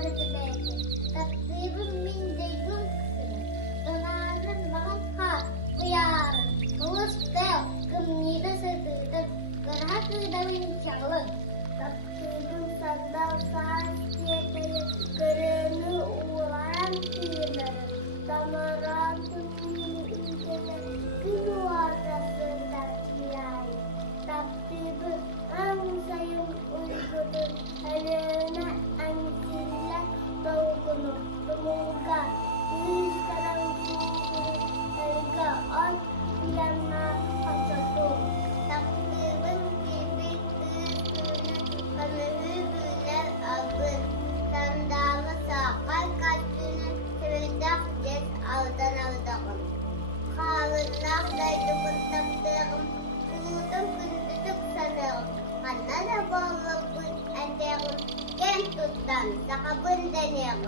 Tatlibin min daygong kısını. Donanın mahal har. Kuyarın. Kılıçta kımnida sırtıdır. Kırhakı davin çalın. Tatlibin sandal saatiyetleri. Kırını uğrayan tüyleri. Tamaran tümünün ülkeler. Gün ortasında çiğayı. Tatlibin sayım uygudur. Halına ansiler doğgunu. Tumulga. Yüz karanlığı. Harga at. Yanına açadım. Tatlibin gibi üstüne. Kanıhı büyüler aldı. Sandalı sakal kaçtığını. Tüydak ces aldan aldağım. Kalınlar daydıkın taptığım. Kulutum kündüdük sanırım. Kanada bağlı bu eteğim. Gen tuttan sakabın deneğim.